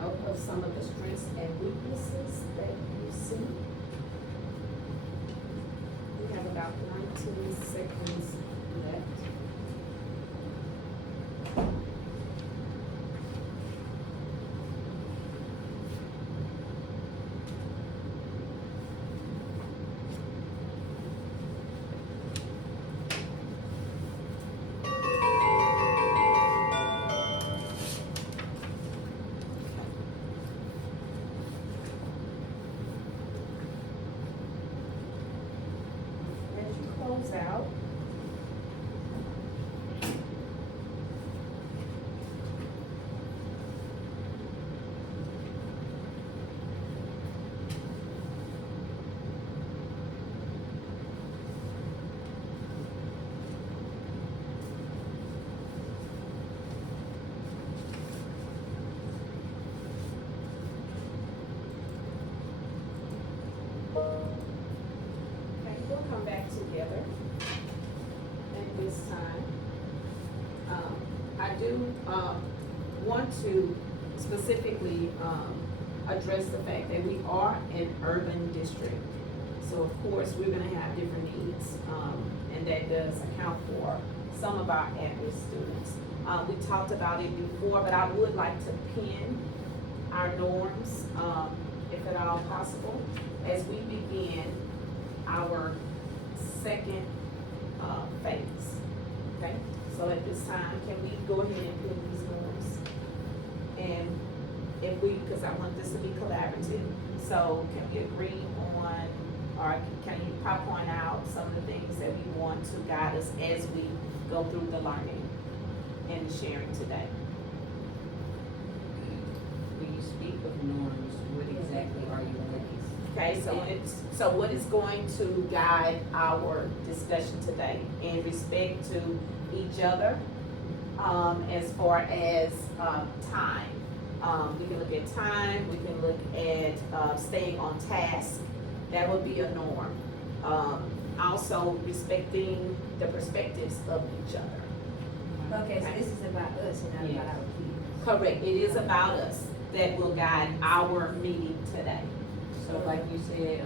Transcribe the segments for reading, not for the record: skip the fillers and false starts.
note of some of the strengths and weaknesses that you see. We have about 19 seconds left. As you close out, okay, we'll come back together. And this time, I do want to specifically address the fact that we are an urban district. So of course, we're gonna have different needs, and that does account for some of our at-risk students. We talked about it before, but I would like to pin our norms, if at all possible, as we begin our second phase. Okay, so at this time, can we go ahead and pin these norms? And if we, because I want this to be collaborative, so can we agree on, or can you point out some of the things that we want to guide us as we go through the learning and the sharing today? When you speak of norms, what exactly are you looking? Okay, so what is going to guide our discussion today in respect to each other, as far as time? We can look at time, we can look at staying on task. That would be a norm. Also respecting the perspectives of each other. Okay, so this is about us and not about our kids. Correct, it is about us that will guide our meeting today. So like you said,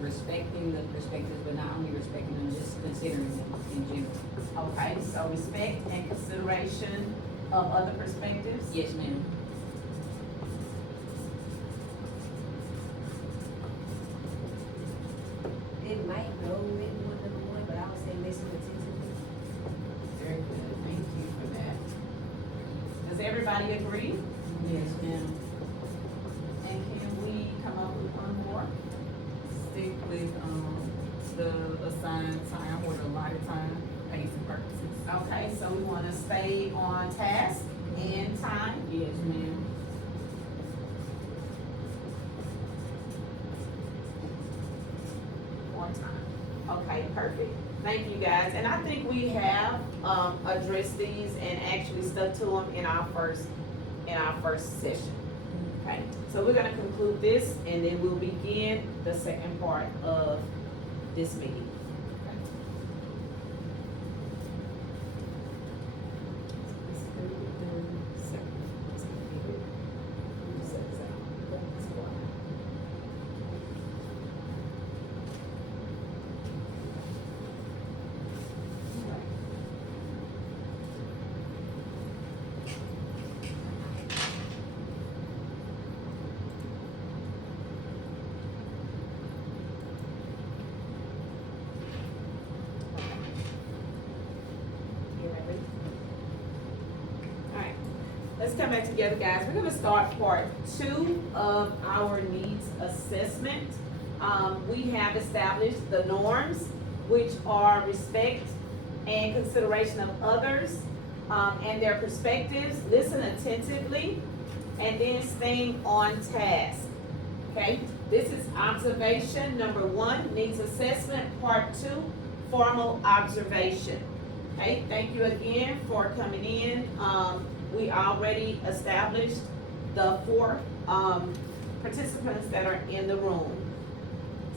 respecting the perspectives, but not only respecting them, just considering them in general. Okay, so respect and consideration of other perspectives. Yes, ma'am. It might go in number one, but I would say listen attentively. Very good, thank you for that. Does everybody agree? Yes, ma'am. And can we come up with one more? Stick with, the assigned time or the allotted time, pace and purposes. Okay, so we wanna stay on task and time. Yes, ma'am. On time. Okay, perfect. Thank you, guys. And I think we have, addressed these and actually stuck to them in our first session. Okay, so we're gonna conclude this and then we'll begin the second part of this meeting. Let's come back together, guys. We're gonna start part 2 of our needs assessment. We have established the norms, which are respect and consideration of others, and their perspectives, listen attentively, and then staying on task. Okay, this is observation number 1, needs assessment, part 2, formal observation. Okay, thank you again for coming in. We already established the 4 participants that are in the room.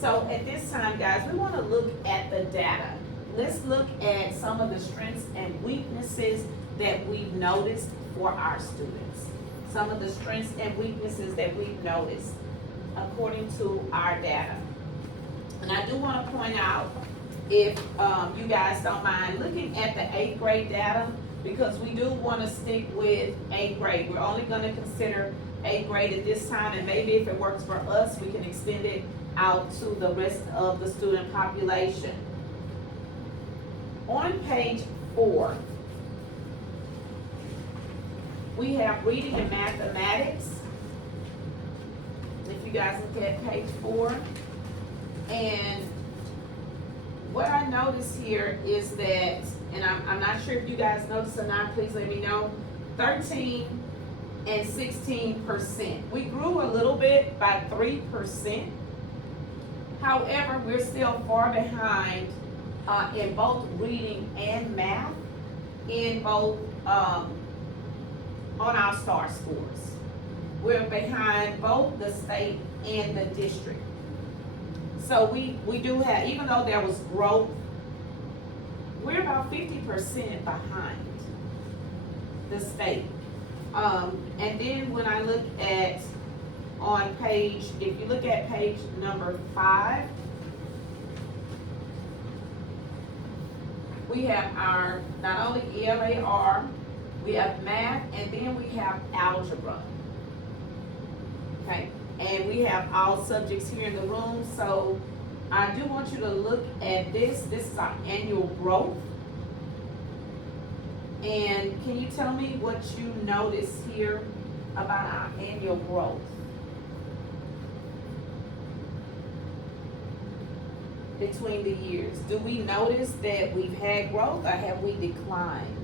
So at this time, guys, we want to look at the data. Let's look at some of the strengths and weaknesses that we've noticed for our students. some of the strengths and weaknesses that we've noticed according to our data. And I do wanna point out, if, you guys don't mind, looking at the 8th grade data, because we do wanna stick with 8th grade. We're only gonna consider 8th grade at this time, and maybe if it works for us, we can extend it out to the rest of the student population. On page 4, we have reading and mathematics. If you guys look at page 4, and what I notice here is that, and I'm not sure if you guys noticed or not, please let me know, 13 and 16%. We grew a little bit by 3%. However, we're still far behind in both reading and math, in both on our STAR scores. We're behind both the state and the district. So we do have, even though there was growth, we're about 50% behind the state. And then when I look at on page, if you look at page number 5, we have our, not only ELAR, we have math, and then we have algebra. Okay, and we have all subjects here in the room, so I do want you to look at this. This is our annual growth. And can you tell me what you notice here about our annual growth? Between the years, do we notice that we've had growth, or have we declined?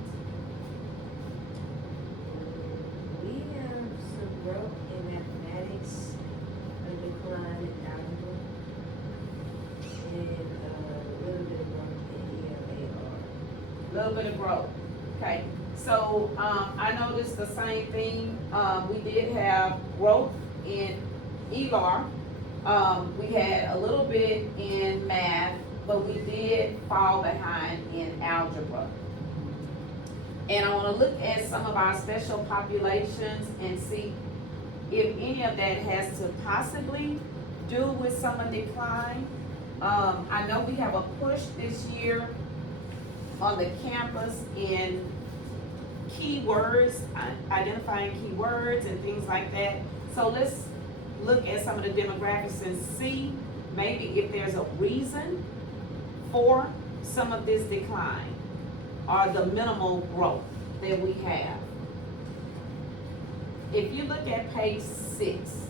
We have some growth in mathematics, a decline in algebra, and a little bit of growth in ELAR. Little bit of growth, okay. So, I noticed the same thing, we did have growth in ELAR. We had a little bit in math, but we did fall behind in algebra. And I wanna look at some of our special populations and see if any of that has to possibly do with some of the decline. I know we have a push this year on the campus in keywords, identifying keywords and things like that. So let's look at some of the demographics and see maybe if there's a reason for some of this decline or the minimal growth that we have. If you look at page 6,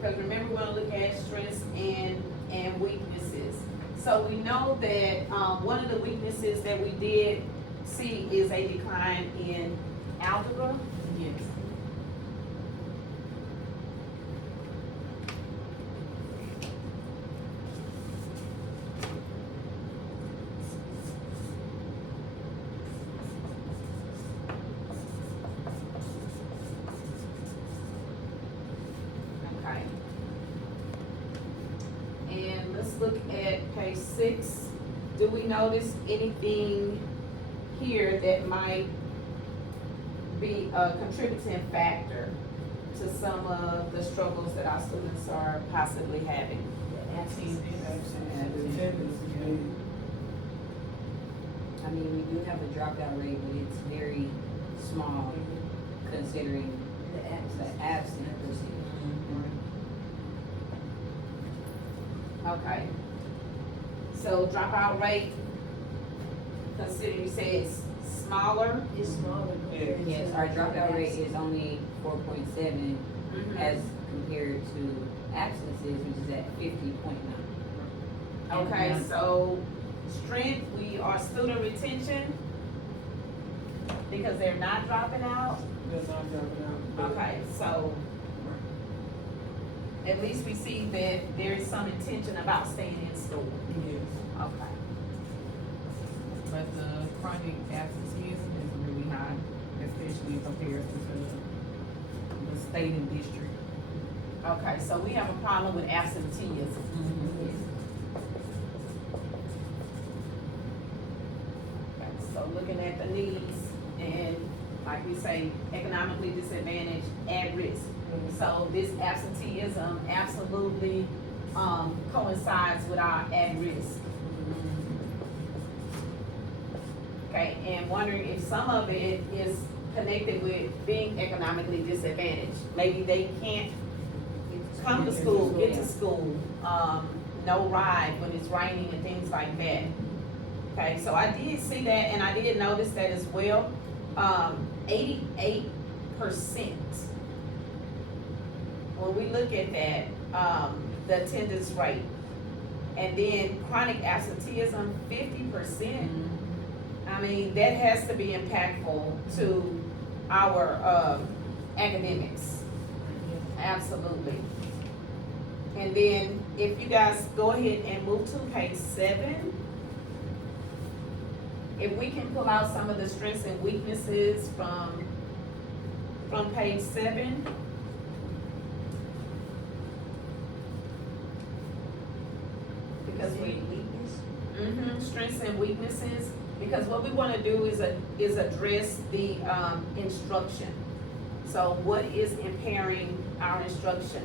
because remember, we're gonna look at strengths and weaknesses. So we know that one of the weaknesses that we did see is a decline in algebra. Yes. Okay. And let's look at page 6. Do we notice anything here that might be a contributing factor to some of the struggles that our students are possibly having? The absence. I mean, we do have a dropout rate, but it's very small considering The absence. the absent percentage. Okay. So dropout rate, consider you say it's smaller. It's smaller. compared Yes, to our the dropout rate absence. is only 4.7 as compared to absences, which is at 50.9. Okay, so strength, we are student retention because they're not dropping out. That's not dropping out. Okay, so at least we see that there is some intention about staying in school. Yes. Okay. But the chronic absenteeism is really high, especially in comparison to the state and district. Okay, so we have a problem with absenteeism. So looking at the needs and, like we say, economically disadvantaged, at risk. So this absenteeism absolutely, coincides with our at risk. Okay, and wondering if some of it is connected with being economically disadvantaged. Maybe they can't come to school, get to school, no ride when it's raining and things like that. Okay, so I did see that and I did notice that as well. 88%. When we look at that, the attendance rate, and then chronic absenteeism, 50%. I mean, that has to be impactful to our, academics. Absolutely. And then if you guys go ahead and move to page 7, if we can pull out some of the strengths and weaknesses from page 7. Because Weakness? strengths and weaknesses, because what we wanna do is address the, instruction. So what is impairing our instruction?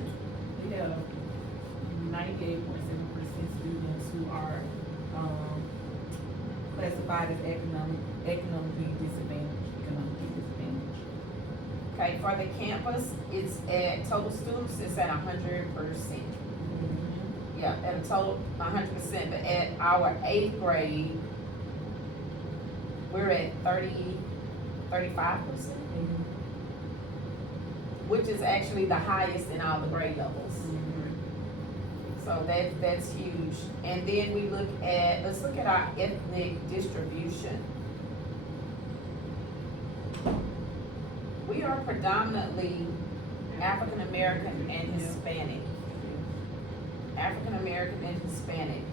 We have 98.7% students who are, classified as economically disadvantaged. Okay, for the campus, it's at, total students, it's at 100%. Yeah, at a total, 100%, but at our 8th grade, we're at 35%, which is actually the highest in all the grade levels. So that's huge. And then we look at, let's look at our ethnic distribution. We are predominantly African American and Hispanic. African American and Hispanic.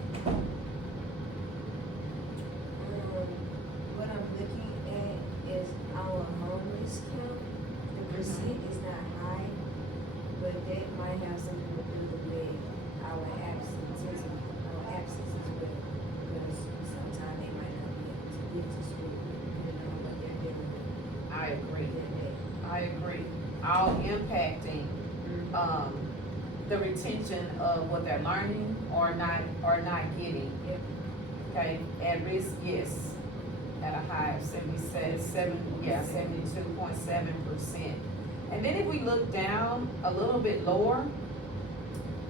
What I'm looking at is our homeless count. The percent is not high, but that might have something to do with our absences as well. Because sometimes they might not be able to get to school, depending on what they're dealing with. I agree. that day. I agree. All impacting, the retention of what they're learning or not getting. Yep. Okay, at risk, yes, at a high of 72.7%. And then if we look down a little bit lower,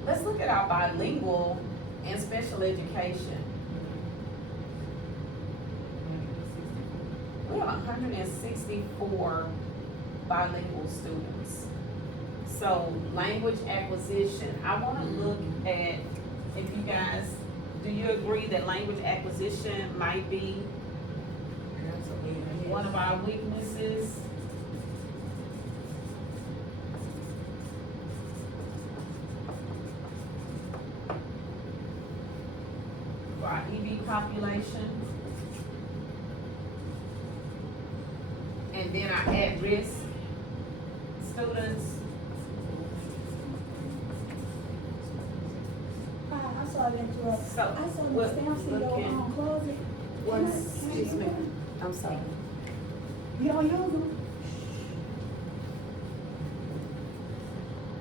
let's look at our bilingual and special education. We have 164 bilingual students. So language acquisition, I wanna look at, if you guys, do you agree that language acquisition might be one of our weaknesses? For our EB population? And then our at-risk students? Hi, I'm sorry to interrupt. So, I saw the what- stamps in your looking- closet. Excuse me, I'm sorry. You don't use them?